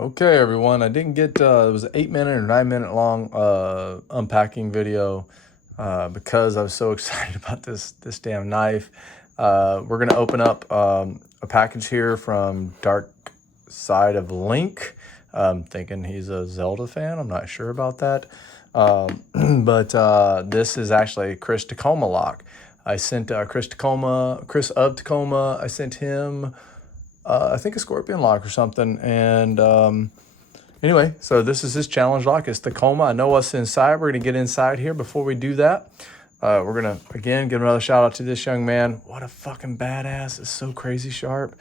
Okay, everyone. I didn't get it was an 8 minute or 9 minute long unpacking video because I was so excited about this damn knife. We're gonna open up a package here from Dark Side of Link. Thinking he's a Zelda fan. I'm not sure about that. But this is actually Chris Tacoma lock. I sent Chris of Tacoma. I sent him I think a scorpion lock or something. And anyway, so this is his challenge lock. It's Tacoma. I know what's inside. We're going to get inside here. Before we do that, we're going to, again, give another shout out to this young man. What a fucking badass. It's so crazy sharp.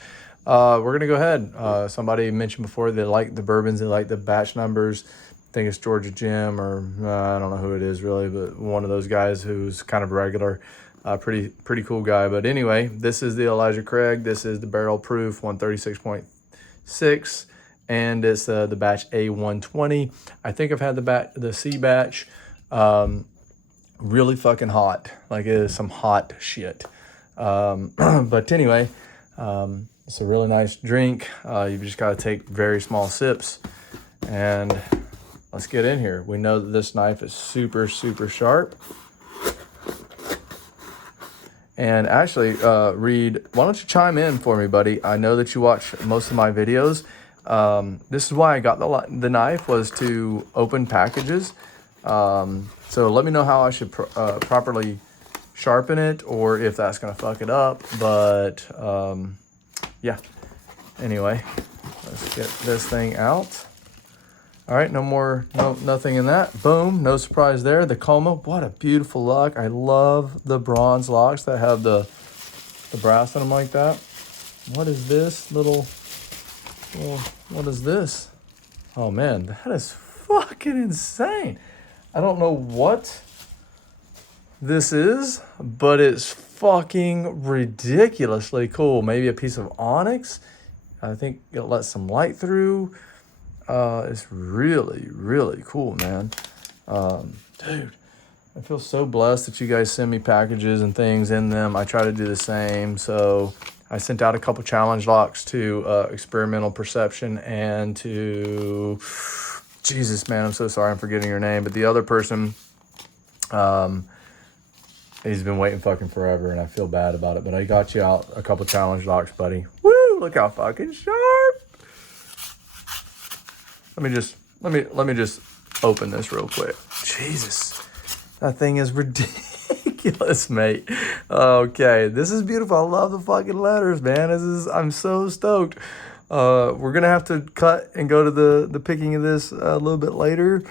We're going to go ahead. Somebody mentioned before they like the bourbons. They like the batch numbers. I think it's Georgia Jim or I don't know who it is really, but one of those guys who's kind of regular. Pretty cool guy. But anyway, this is the Elijah Craig. This is the barrel proof 136.6, and it's the batch A120. I think I've had the C batch. Really fucking hot. Like it is some hot shit. But anyway, it's a really nice drink. You've just got to take very small sips. And let's get in here. We know that this knife is super sharp. And actually, Reed, why don't you chime in for me, buddy? I know that you watch most of my videos. This is why I got the knife, was to open packages. So let me know how I should properly sharpen it, or if that's going to fuck it up. But yeah, anyway, let's get this thing out. All right, nothing in that. Boom, no surprise there. The Coma, what a beautiful lock. I love the bronze locks that have the brass in them like that. What is this what is this? Oh man, that is fucking insane. I don't know what this is, but it's fucking ridiculously cool. Maybe a piece of onyx. I think it'll let some light through. It's really cool, man. Dude, I feel so blessed that you guys send me packages and things in them. I try to do the same. So I sent out a couple challenge locks to Experimental Perception and to, Jesus, man, I'm so sorry I'm forgetting your name. But the other person, he's been waiting fucking forever, and I feel bad about it. But I got you out a couple challenge locks, buddy. Woo, look how fucking sharp. Let me just open this real quick. Jesus, that thing is ridiculous, mate. Okay, this is beautiful. I love the fucking letters, man. I'm so stoked. We're gonna have to cut and go to the picking of this a little bit later,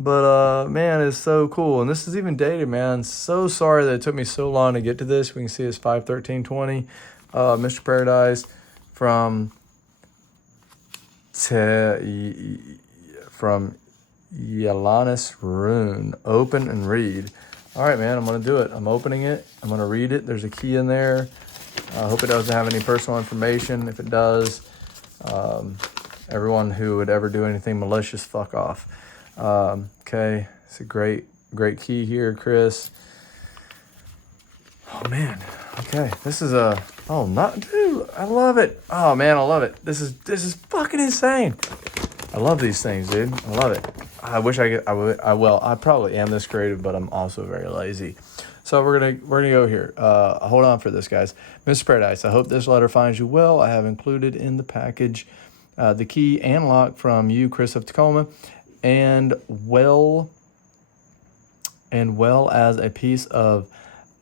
but man, it's so cool. And this is even dated, man. So sorry that it took me so long to get to this. We can see it's 5/13/20. Mr. Paradise from Yelanis Rune. Open and read. All right, man, I'm going to do it. I'm opening it. I'm going to read it. There's a key in there. I hope it doesn't have any personal information. If it does, everyone who would ever do anything malicious, fuck off. Okay, it's a great key here, Chris. Oh, man. Okay, this is dude, I love it. Oh, man, I love it. This is fucking insane. I love these things, dude. I love it. I wish I could. I probably am this creative, but I'm also very lazy. So we're gonna go here. Hold on for this, guys. Mr. Paradise, I hope this letter finds you well. I have included in the package the key and lock from you, Chris of Tacoma, and well as a piece of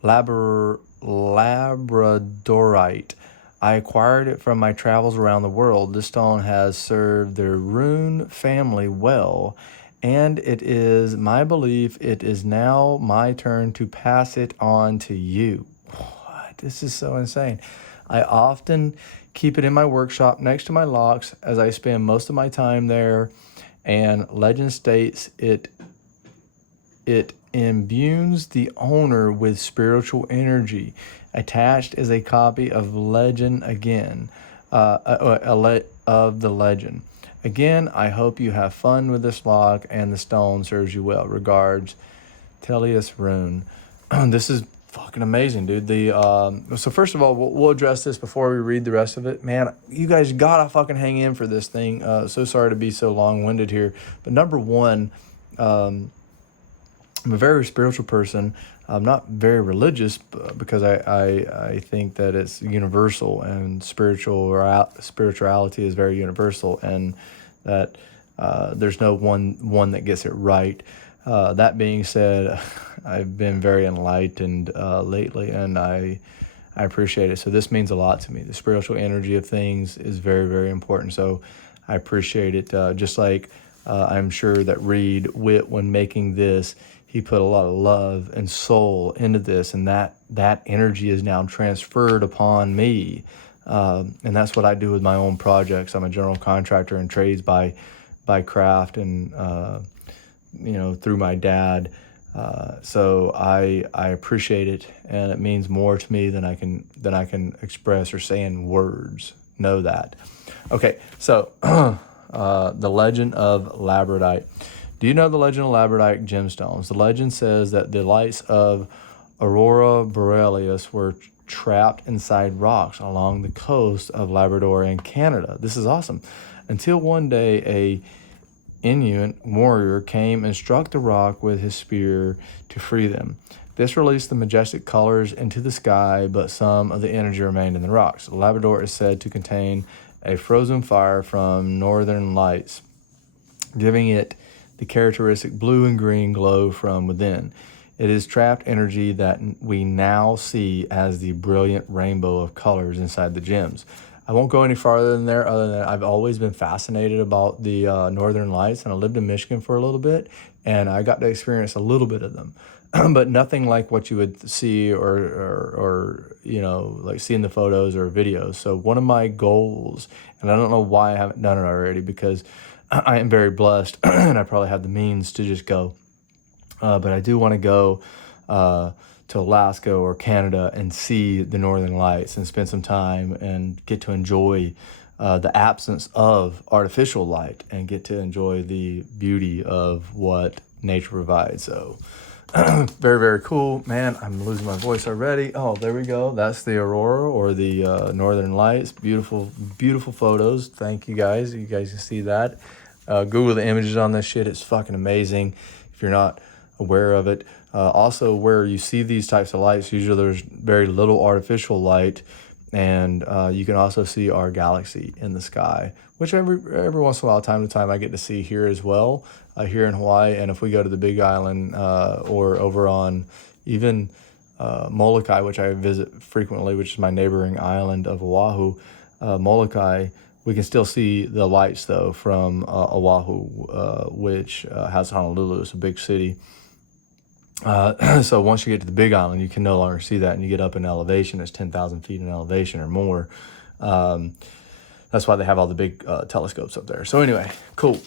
Labradorite. I acquired it from my travels around the world. This stone has served the Rune family well, and it is my belief it is now my turn to pass it on to you. What? This is so insane. I often keep it in my workshop next to my locks as I spend most of my time there, and legend states it imbues the owner with spiritual energy. Attached is a copy of Legend of the Legend. Again, I hope you have fun with this lock and the stone serves you well. Regards, Tellius Rune. This is fucking amazing, dude. So first of all, we'll address this before we read the rest of it. Man, you guys gotta fucking hang in for this thing. So sorry to be so long-winded here, but number one, I'm a very spiritual person. I'm not very religious because I think that it's universal, and spirituality is very universal, and that there's no one that gets it right. That being said, I've been very enlightened lately, and I appreciate it. So this means a lot to me. The spiritual energy of things is very, very important. So I appreciate it. Just like I'm sure that Reed Witt, when making this, he put a lot of love and soul into this, and that energy is now transferred upon me. And that's what I do with my own projects. I'm a general contractor and trades by craft, and through my dad. So I appreciate it, and it means more to me than I can express or say in words. Know that. Okay, so the Legend of Labradorite. Do you know the Legend of Labradorite gemstones? The legend says that the lights of Aurora Borealis were trapped inside rocks along the coast of Labrador and Canada. This is awesome. Until one day, a Inuit warrior came and struck the rock with his spear to free them. This released the majestic colors into the sky, but some of the energy remained in the rocks. Labrador is said to contain a frozen fire from northern lights, giving it the characteristic blue and green glow from within. It is trapped energy that we now see as the brilliant rainbow of colors inside the gems. I won't go any farther than there, other than I've always been fascinated about the northern lights, and I lived in Michigan for a little bit, and I got to experience a little bit of them. But nothing like what you would see or like see in the photos or videos. So one of my goals, and I don't know why I haven't done it already, because I am very blessed and I probably have the means to just go. But I do want to go to Alaska or Canada and see the northern lights and spend some time and get to enjoy the absence of artificial light and get to enjoy the beauty of what nature provides. So very, very cool. Man, I'm losing my voice already. Oh, there we go. That's the aurora or the northern lights. Beautiful, beautiful photos. Thank you guys. You guys can see that. Google the images on this shit. It's fucking amazing if you're not aware of it. Also, where you see these types of lights, usually there's very little artificial light, and you can also see our galaxy in the sky, which every once in a while, time to time, I get to see here as well, here in Hawaii. And if we go to the Big Island or over on even Molokai, which I visit frequently, which is my neighboring island of Oahu, Molokai, we can still see the lights, though, from Oahu, which has Honolulu. It's a big city. So once you get to the Big Island, you can no longer see that, and you get up in elevation. It's 10,000 feet in elevation or more. That's why they have all the big telescopes up there. So anyway, cool.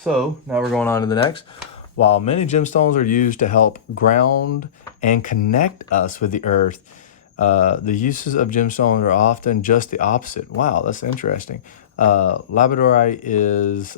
So now we're going on to the next. While many gemstones are used to help ground and connect us with the earth, the uses of gemstones are often just the opposite. Wow, that's interesting. Labradorite is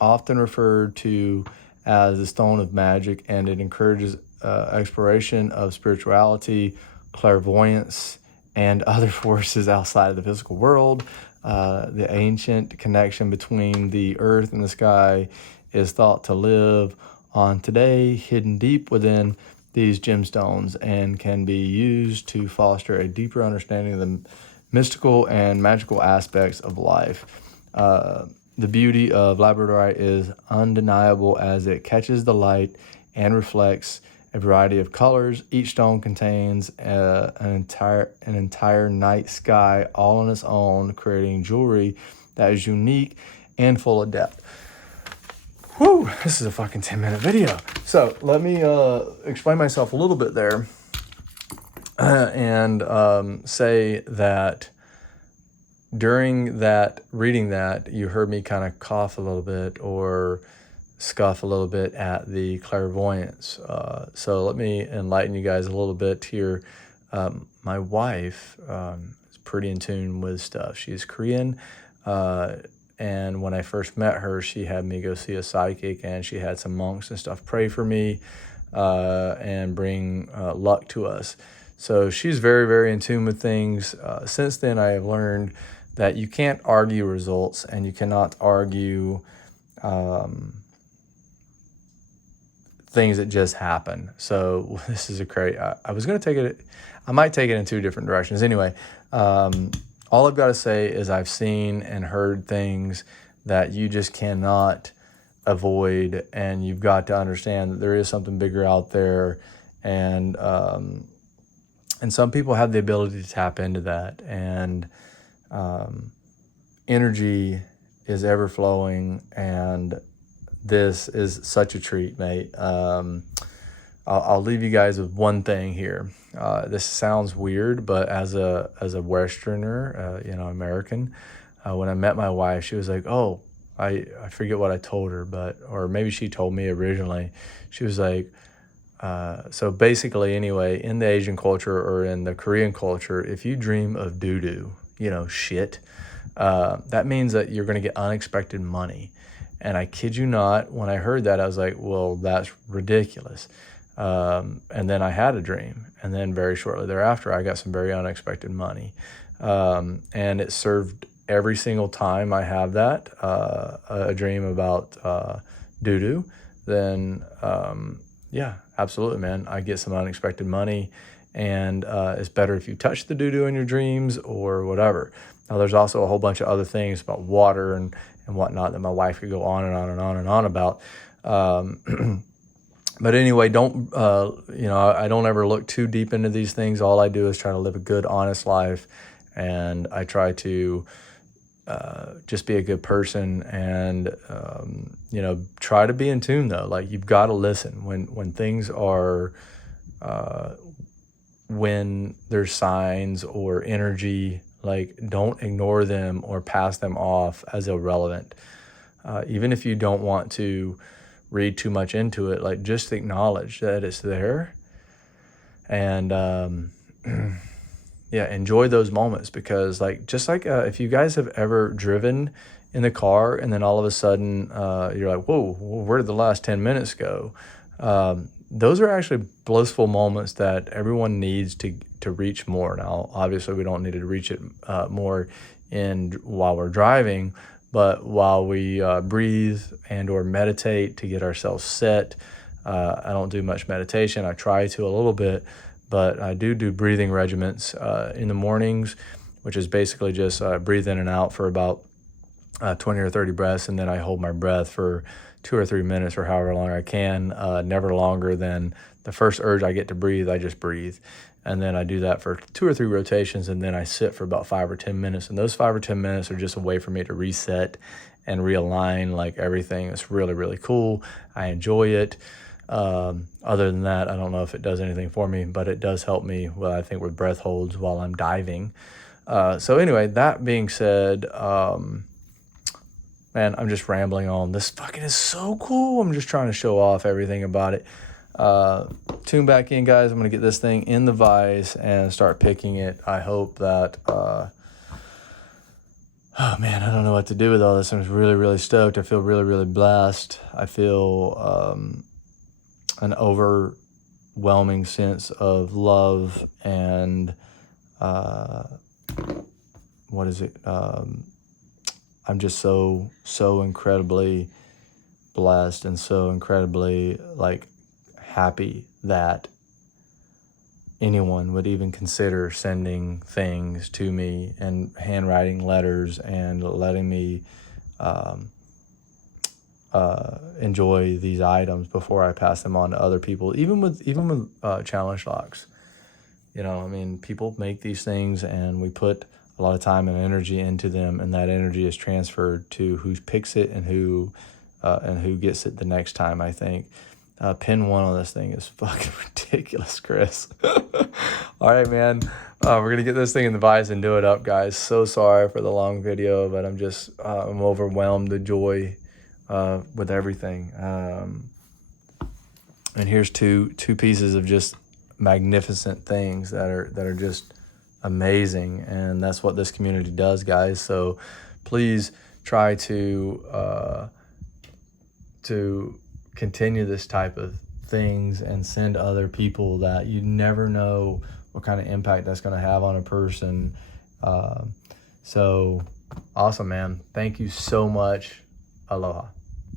often referred to as the stone of magic, and it encourages exploration of spirituality, clairvoyance, and other forces outside of the physical world. The ancient connection between the earth and the sky is thought to live on today, hidden deep within these gemstones, and can be used to foster a deeper understanding of the mystical and magical aspects of life. The beauty of Labradorite is undeniable, as it catches the light and reflects a variety of colors. Each stone contains an entire night sky all on its own, creating jewelry that is unique and full of depth. Whew, this is a fucking 10-minute video. So let me explain myself a little bit there and say that during that reading that, you heard me kind of cough a little bit or scuff a little bit at the clairvoyance. So let me enlighten you guys a little bit here. My wife is pretty in tune with stuff. She's Korean. And when I first met her, she had me go see a psychic, and she had some monks and stuff pray for me. and bring luck to us. So she's very, very in tune with things. Since then, I have learned that you can't argue results, and you cannot argue things that just happen. So this is a great, I was going to take it, I might take it in two different directions. Anyway, all I've got to say is I've seen and heard things that you just cannot avoid, and you've got to understand that there is something bigger out there, and some people have the ability to tap into that, and energy is ever flowing, and this is such a treat, mate. I'll leave you guys with one thing here. This sounds weird, but as a Westerner, American, when I met my wife, she was like, "Oh, I forget what I told her, or maybe she told me originally." She was like, so basically, anyway, in the Asian culture or in the Korean culture, if you dream of doo-doo, shit, that means that you're going to get unexpected money. And I kid you not, when I heard that, I was like, well, that's ridiculous. And then I had a dream. And then very shortly thereafter, I got some very unexpected money. And it served every single time I have that, a dream about doo-doo. Then, yeah, absolutely, man. I get some unexpected money. And it's better if you touch the doo-doo in your dreams or whatever. Now, there's also a whole bunch of other things about water and whatnot that my wife could go on and on and on and on about. But anyway, I don't ever look too deep into these things. All I do is try to live a good, honest life. And I try to just be a good person, and, try to be in tune, though. Like, you've got to listen when things are, when there's signs or energy. Like, don't ignore them or pass them off as irrelevant. Even if you don't want to read too much into it, like, just acknowledge that it's there. And, yeah, enjoy those moments, because if you guys have ever driven in the car and then all of a sudden you're like, whoa, where did the last 10 minutes go? Those are actually blissful moments that everyone needs to reach more. Now, obviously, we don't need to reach it more while we're driving, but while we breathe and or meditate to get ourselves set. I don't do much meditation. I try to a little bit, but I do breathing regiments in the mornings, which is basically just breathe in and out for about 20 or 30 breaths, and then I hold my breath for 2 or 3 minutes or however long I can, never longer than the first urge I get to breathe. I just breathe. And then I do that for 2 or 3 rotations, and then I sit for about 5 or 10 minutes. And those 5 or 10 minutes are just a way for me to reset and realign, like, everything. It's really, really cool. I enjoy it. Other than that, I don't know if it does anything for me, but it does help me, I think, with breath holds while I'm diving. So anyway, that being said, man, I'm just rambling on. This fucking is so cool. I'm just trying to show off everything about it. Tune back in, guys. I'm going to get this thing in the vise and start picking it. I hope that, oh man, I don't know what to do with all this. I'm really, really stoked. I feel really, really blessed. I feel an overwhelming sense of love and, what is it? I'm just so incredibly blessed and so incredibly, like, happy that anyone would even consider sending things to me and handwriting letters and letting me enjoy these items before I pass them on to other people, even with challenge locks. People make these things, and we put a lot of time and energy into them, and that energy is transferred to who picks it and who gets it the next time, I think. Pin 1 on this thing is fucking ridiculous, Chris. All right, man. We're going to get this thing in the vise and do it up, guys. So sorry for the long video, but I'm just, I'm overwhelmed with joy with everything. And here's two pieces of just magnificent things that are just amazing. And that's what this community does, guys. So please try to continue this type of things and send other people that you never know what kind of impact that's going to have on a person. So awesome, man. Thank you so much. Aloha.